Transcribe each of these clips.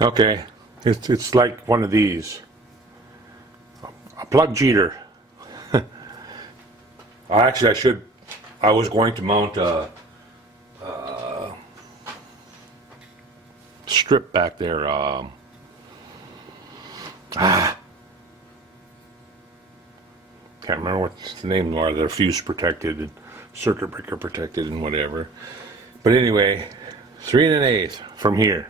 Okay, it's like one of these. A plug jeter. Actually, I was going to mount a strip back there. Can't remember what the names are. They're fuse protected and circuit breaker protected and whatever. But anyway, 3 1/8 from here.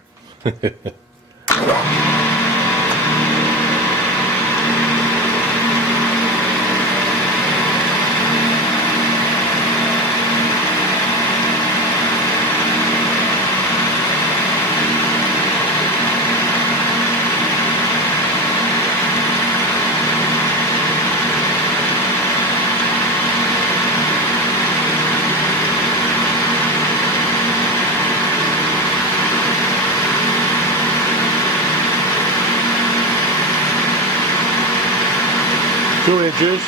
Two inches.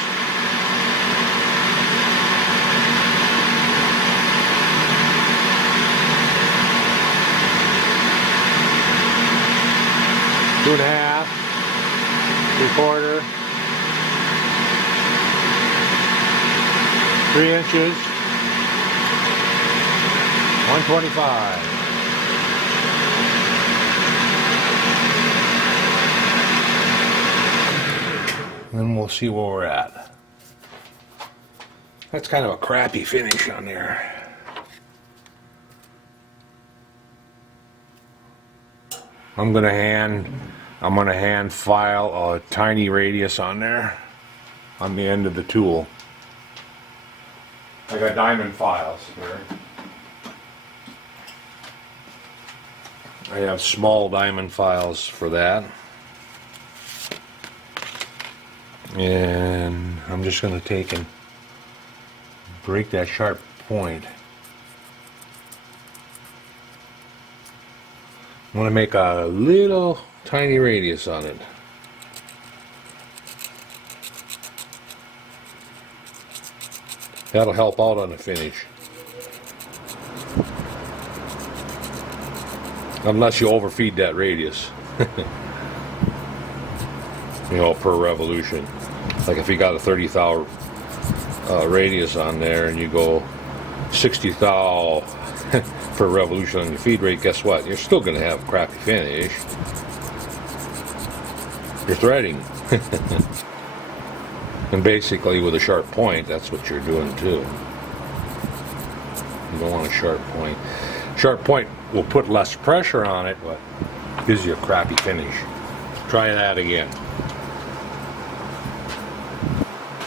Two and a half. 3/4. 3 inches. 125. Then we'll see where we're at. That's kind of a crappy finish on there. I'm gonna hand file a tiny radius on there, on the end of the tool. I got diamond files here. I have small diamond files for that. And I'm just going to take and break that sharp point. I want to make a little tiny radius on it. That'll help out on the finish. Unless you overfeed that radius. You know, per revolution. Like if you got a 30 thou radius on there and you go 60 thou per revolution on your feed rate, guess what? You're still going to have a crappy finish. You're threading. And basically with a sharp point, that's what you're doing too. You don't want a sharp point. Sharp point will put less pressure on it, but gives you a crappy finish. Try that again.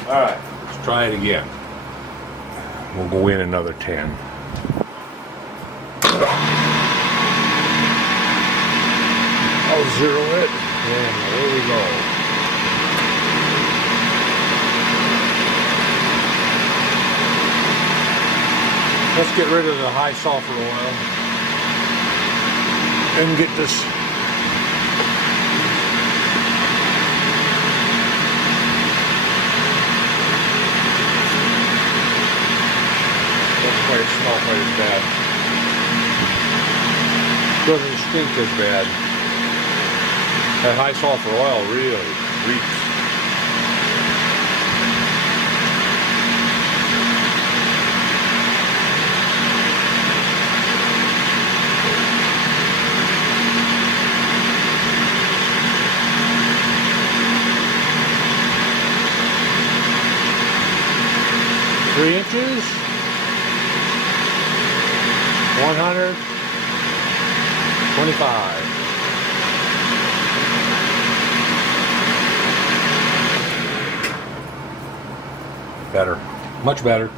Alright, let's try it again. We'll go in another 10. I'll zero it, and there we go. Let's get rid of the high sulfur oil and get this doesn't smell quite as bad. Doesn't stink as bad. That high sulfur oil really reeks. Three inches. 125. Better. Much better.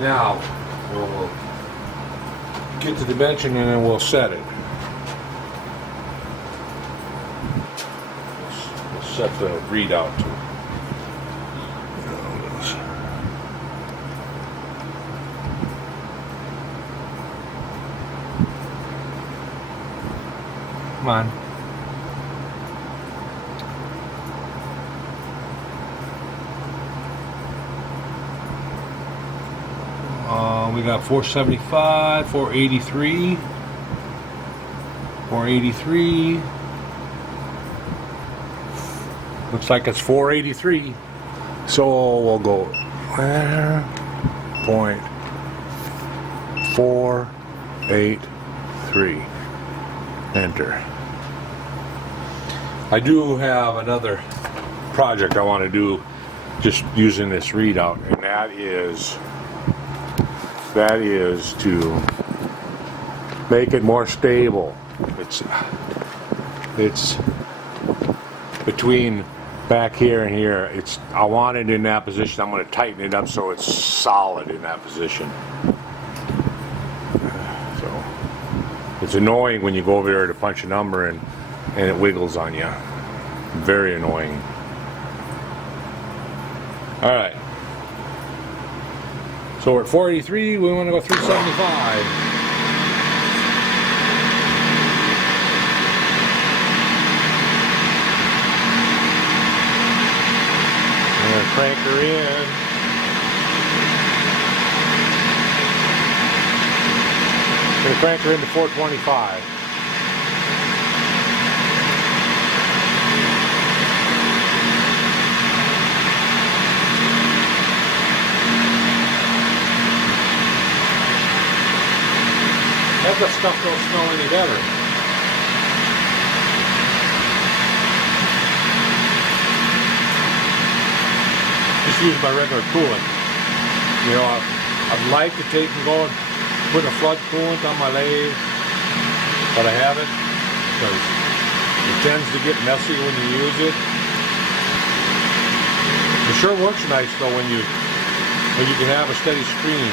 Now, we'll get the dimension and then we'll set it. We'll set the readout to it. Come on. We got 475, 483. 483. Looks like it's 483. So we'll go 0.483. Enter. I do have another project I want to do just using this readout, and that is to make it more stable. It's between back here and here. I want it in that position. I'm going to tighten it up so it's solid in that position. So it's annoying when you go over there to punch a number and it wiggles on you. Very annoying. All right. So we're at 483. We want to go 375. Crank her in. Gonna crank her into 425. That stuff don't smell any better. Just use my regular coolant. You know, I'd like to take and go and put a flood coolant on my lathe, but I haven't because it tends to get messy when you use it. It sure works nice though when you can have a steady stream.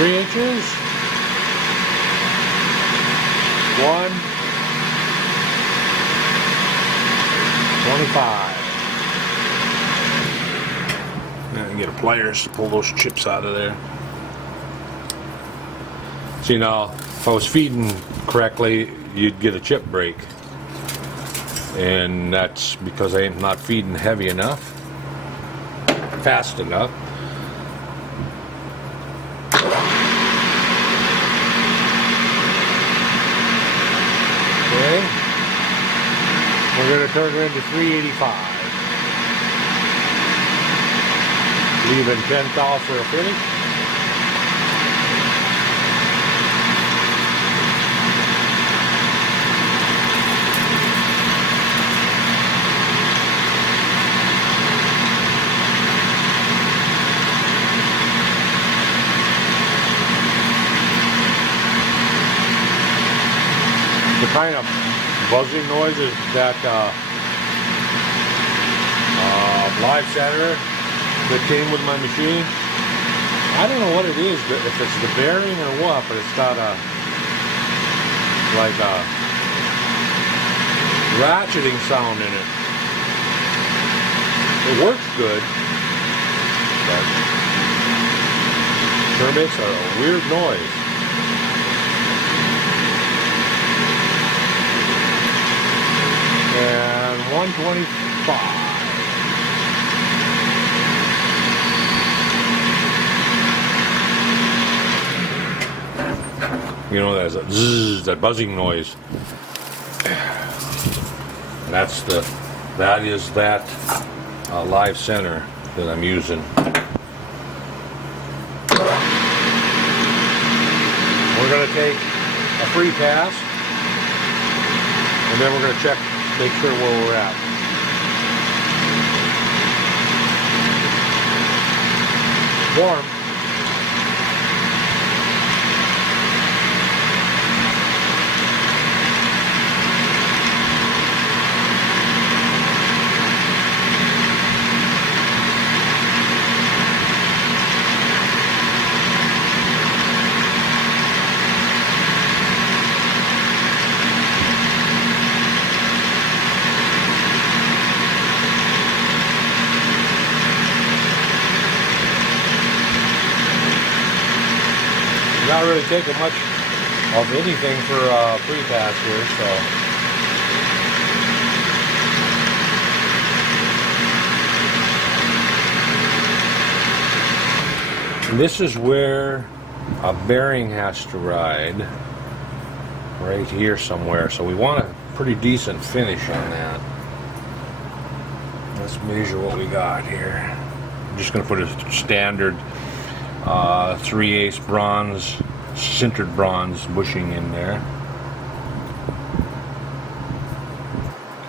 Three inches. 125. And get a pliers to pull those chips out of there. See now, if I was feeding correctly, you'd get a chip break. And that's because I am not feeding heavy enough, fast enough. Okay. We're going to turn her into 385. Leaving 10 thou for a finish. The kind of buzzing noises that live center that came with my machine, I don't know what it is, if it's the bearing or what, but it's got a like a ratcheting sound in it. It works good, but it sure makes a weird noise. And 125. You know, there's a zzz, that buzzing noise. That is that live center that I'm using. We're going to take a free pass, and then we're going to check, make sure where we're at. Warm. Not really taking much of anything for pre-pass here, so And this is where a bearing has to ride, right here somewhere. So we want a pretty decent finish on that. Let's measure what we got here. I'm just going to put a standard 3/8 bronze, sintered bronze bushing in there.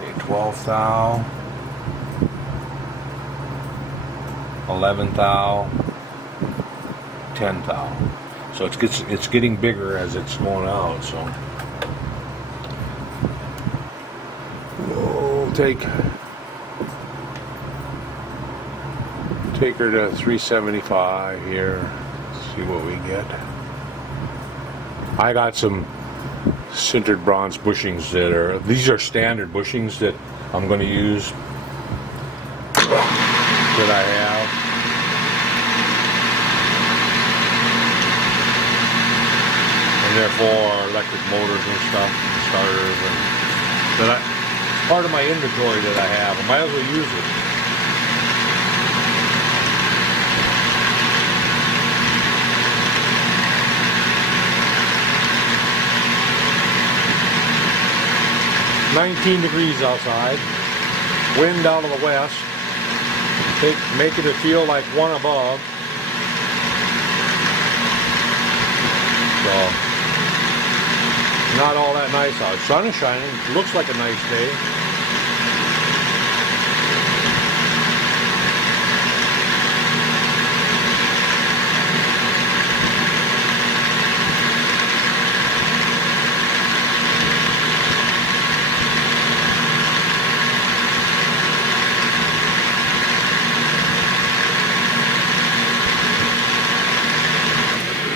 Okay, 12 thou, 11 thou, 10 thou. So it's getting bigger as it's going out. So we'll take her to 375 here. See what we get. I got some sintered bronze bushings these are standard bushings that I'm going to use that I have. And they're for electric motors and stuff, starters, and it's part of my inventory that I have. I might as well use it. $19 degrees outside, wind out of the west, making it feel like one above. So, not all that nice out. Sun is shining, looks like a nice day.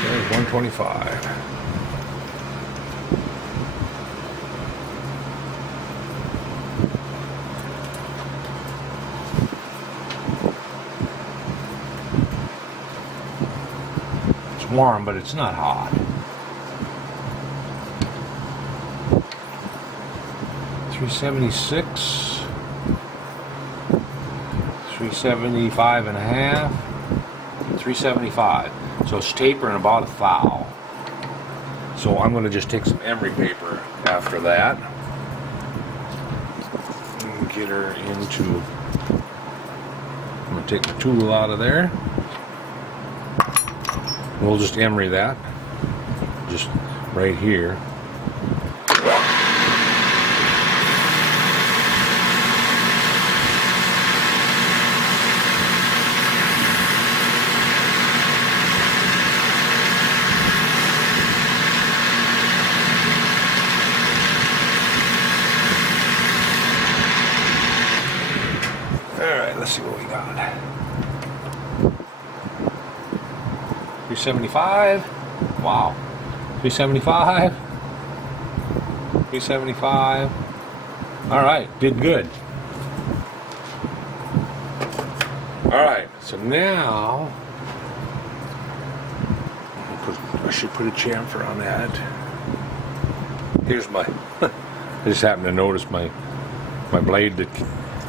There's 125. Warm, but it's not hot. 376, 375 and a half, 375. So it's tapering about a thou. So I'm going to just take some emery paper after that and get her into. I'm going to take the tool out of there. We'll just emery that, just right here. All right, let's see what we got. 375. Wow. 375. 375. All right, did good. All right, so now I should put a chamfer on that. Here's my. I just happened to notice my blade that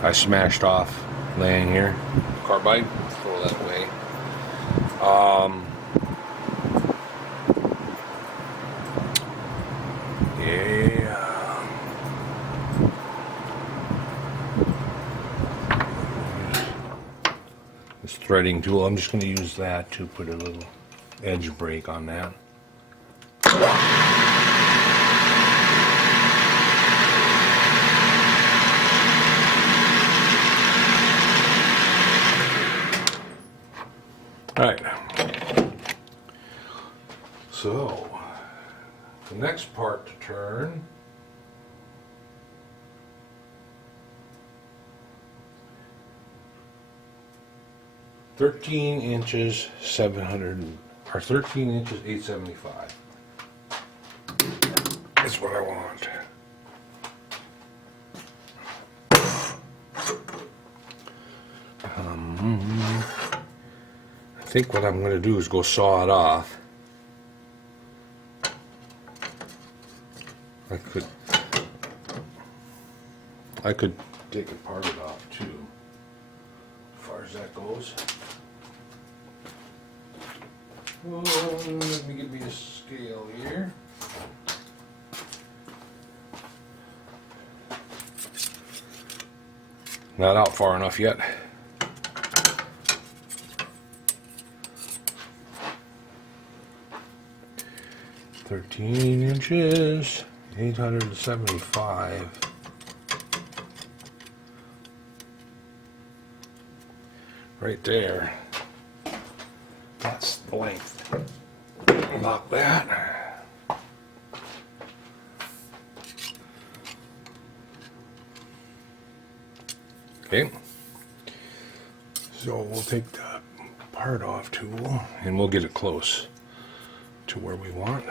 I smashed off laying here. Carbide. Throw that away. This threading tool, I'm just going to use that to put a little edge break on that. All right. So, the next part to turn . 13 inches 700, or 13 inches 875. That's what I want. I think what I'm going to do is go saw it off. I could take a part of it off too, as far as that goes. Let me give me a scale here. Not out far enough yet. (13 inches), 875. Right there. That's the length. Lock that. Okay. So we'll take the part off tool and we'll get it close to where we want.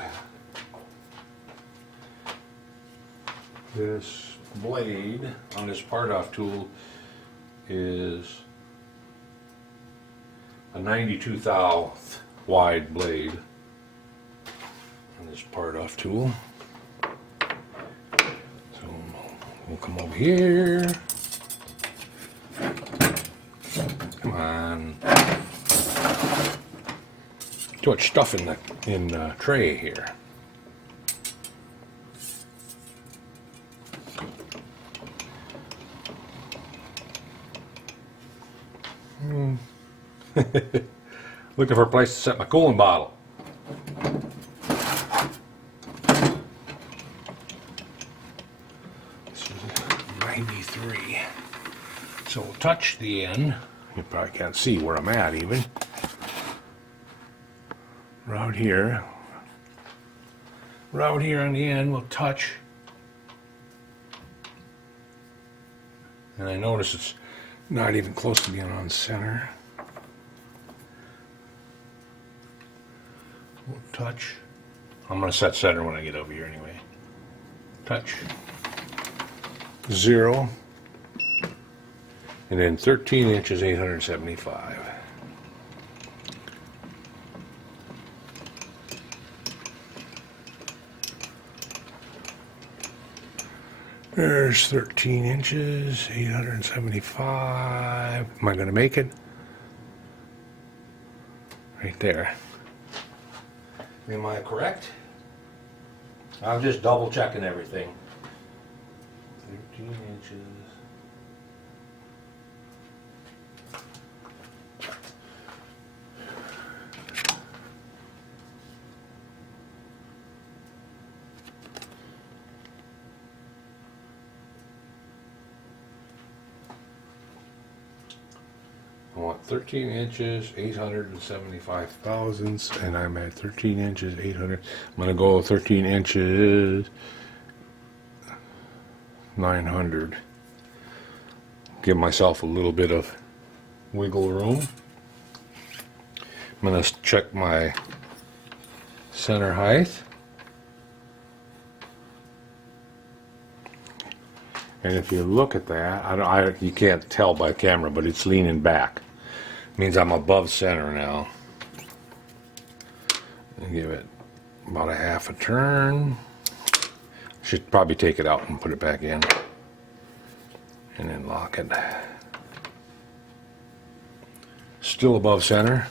This blade on this part off tool is a 92 thou wide blade on this part off tool. So we'll come over here. Come on. Too much stuff in the tray here. Looking for a place to set my cooling bottle. This is 93. So we'll touch the end. You probably can't see where I'm at even. Right here on the end we'll touch. And I notice it's not even close to being on center. We'll touch. I'm going to set center when I get over here anyway. Touch. 0. And then 13 inches, 875. There's 13 inches, 875. Am I going to make it? Right there. Am I correct? I'm just double checking everything. 13 inches. I want 13 inches, 875 thousandths, and I'm at 13 inches, 800. I'm going to go 13 inches, 900. Give myself a little bit of wiggle room. I'm going to check my center height. And if you look at that, you can't tell by camera, but it's leaning back. Means I'm above center now. And give it about a half a turn. Should probably take it out and put it back in. And then lock it. Still above center.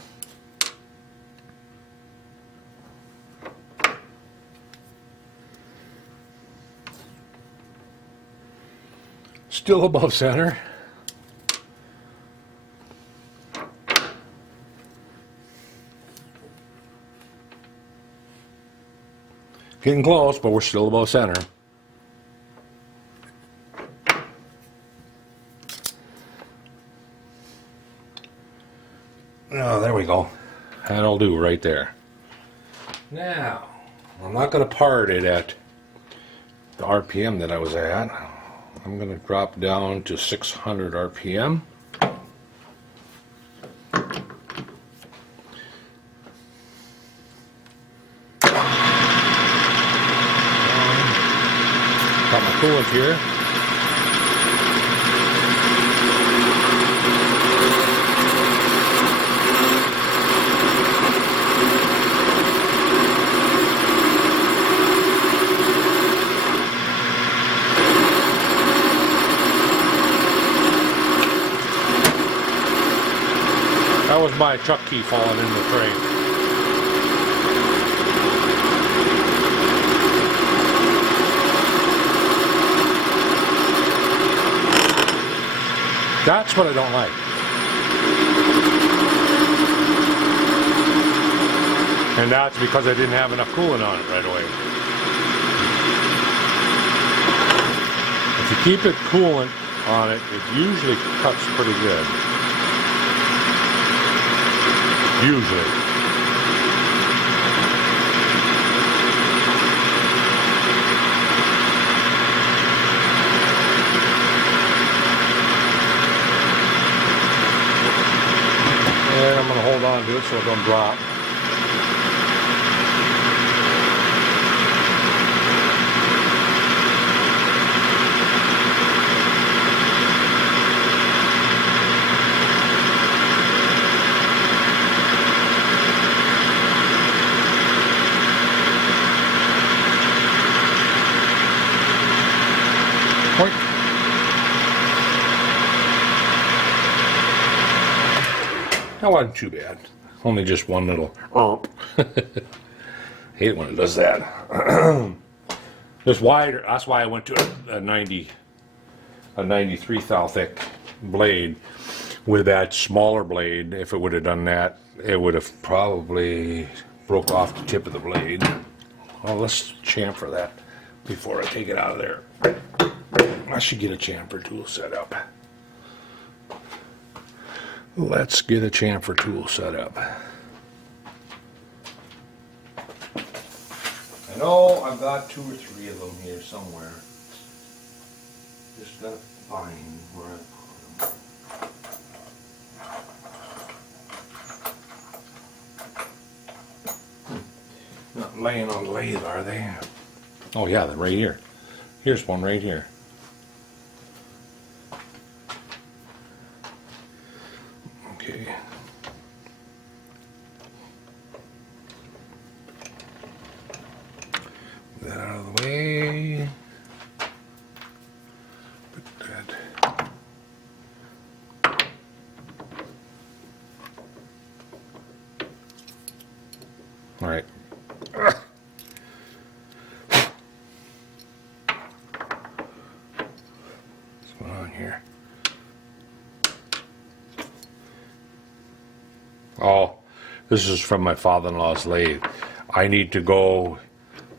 Still above center. Getting close, but we're still above center. Oh, there we go. That'll do right there. Now, I'm not going to part it at the RPM that I was at. I'm going to drop down to 600 RPM. Got my coolant here. That was my chuck key falling in the tray. That's what I don't like. And that's because I didn't have enough coolant on it right away. If you keep it coolant on it, it usually cuts pretty good. Usually. And I'm going to hold on to it so it don't drop. That wasn't too bad. Only just one little hate it when it does that. This wider, that's why I went to a 93 thou thick blade. With that smaller blade, if it would have done that, it would have probably broke off the tip of the blade. Well, let's chamfer that before I take it out of there. I should get a chamfer tool set up. Let's get a chamfer tool set up. I know I've got 2 or 3 of them here somewhere. Just gotta find where I put them. Not laying on the lathe, are they? Oh yeah, they're right here. Here's one right here. Okay. Put that out of the way. Put that. All right. What's going on here? Oh, this is from my father-in-law's lathe. I need to go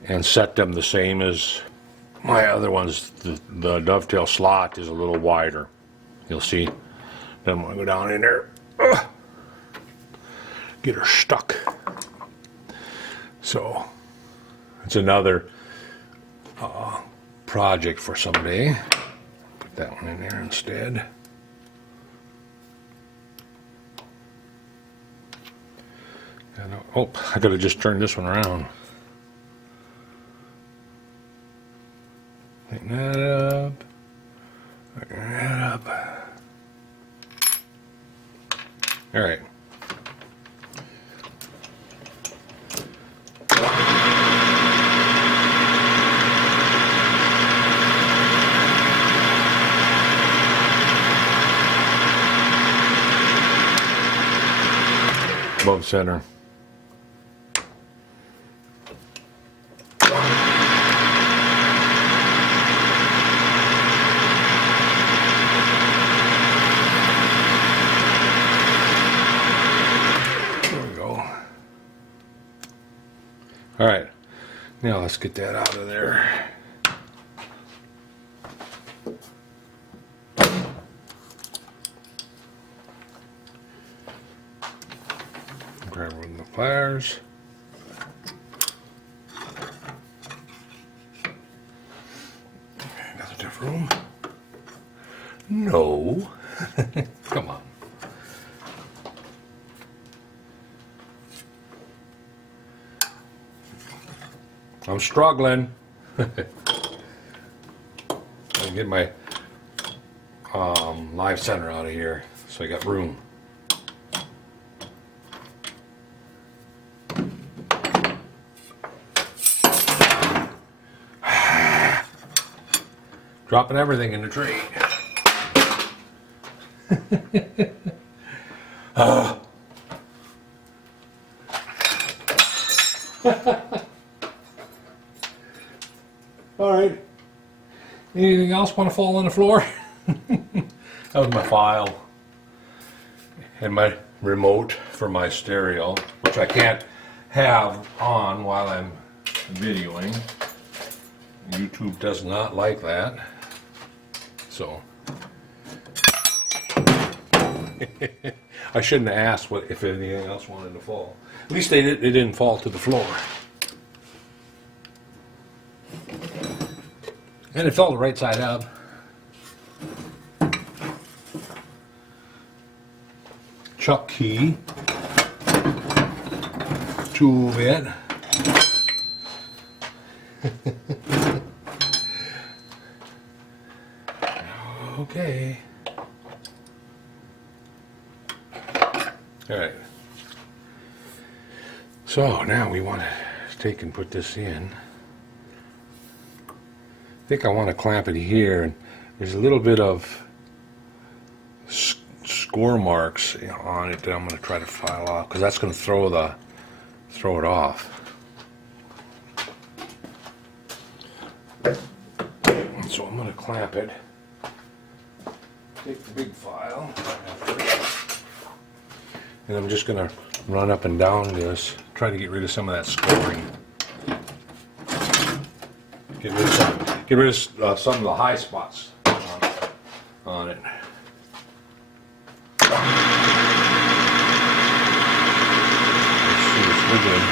and set them the same as my other ones. The dovetail slot is a little wider. You'll see. Then I'm going to go down in there. Get her stuck. So, it's another project for someday. Put that one in there instead. Oh, I could have just turned this one around. Tighten that up. Tighten that up. All right. Above center. All right, now let's get that out of there. Grab one of the pliers. Got enough room? No. Come on. I'm struggling. I get my live center out of here so I got room. Dropping everything in the tray. All right. Anything else want to fall on the floor? That was my file and my remote for my stereo, which I can't have on while I'm videoing. YouTube does not like that. So I shouldn't have asked if anything else wanted to fall. At least it didn't fall to the floor. And it fell the right side up. Chuck key. Tool bit. Okay. All right. So now we want to take and put this in. I think I want to clamp it here, and there's a little bit of score marks on it that I'm going to try to file off, because that's going to throw it off. So I'm going to clamp it. Take the big file, and I'm just going to run up and down this, try to get rid of some of that scoring. Get rid of some of the high spots on it. Let's see, it's wiggling.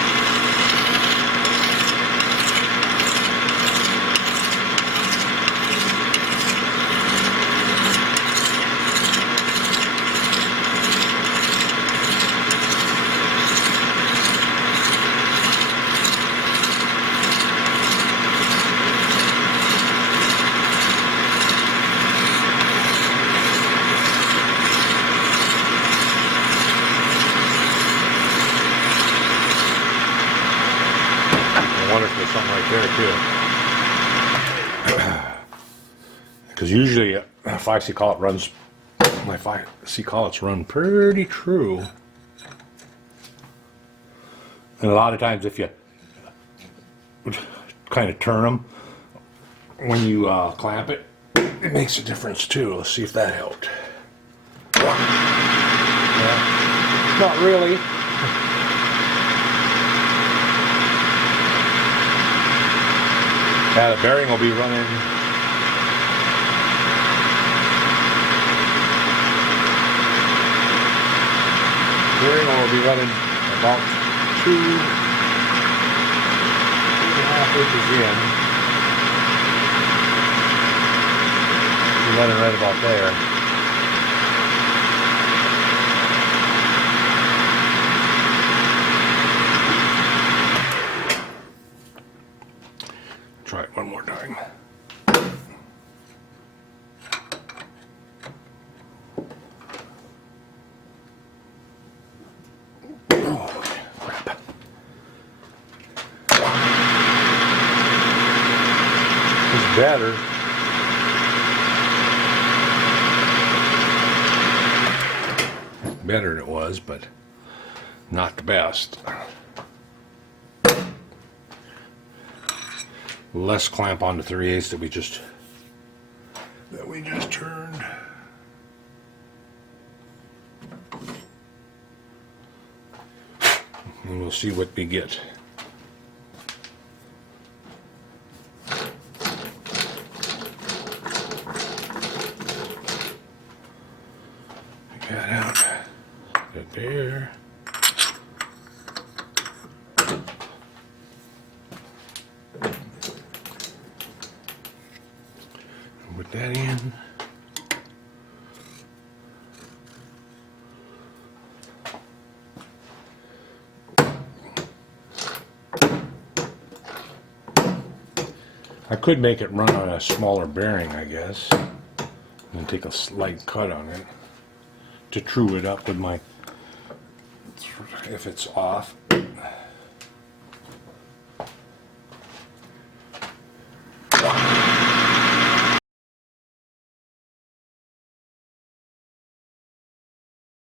I wonder if there's something right there too. Because usually my 5C collets run pretty true. And a lot of times if you kind of turn them when you clamp it, it makes a difference too. Let's see if that helped. Yeah. Not really. Yeah, the bearing will be running. Bearing will be running about 2.5 inches in. We're running right about there. Try it one more time. Oh, crap. It's better. Better than it was, but not the best. Less clamp on the 3/8 that we just turned. And we'll see what we get. Got out that there. Put that in. I could make it run on a smaller bearing, I guess, and take a slight cut on it to true it up with my, if it's off.